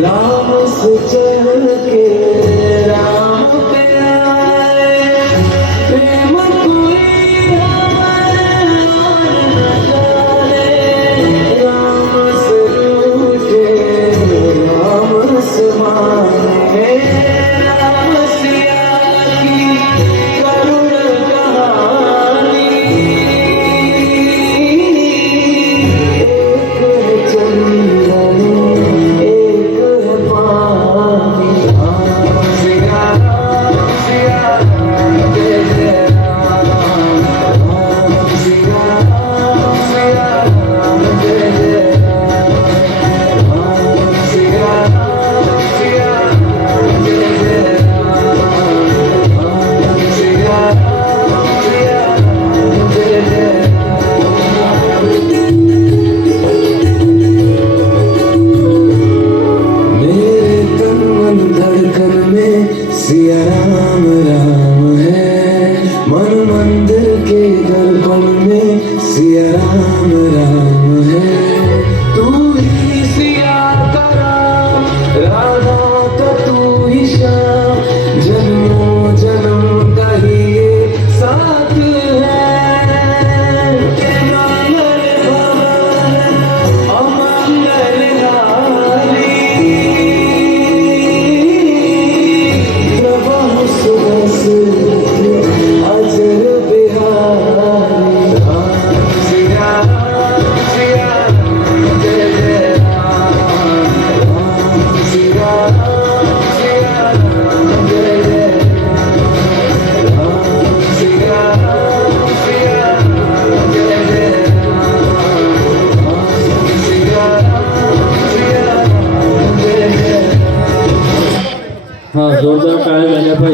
Love is the Siya Ram Ram है। मन मंदिर के दर्पण में सिया राम राम है। तू ही सिया का राम राधा हा जोरदार टाळ्या झाल्या पाहिजे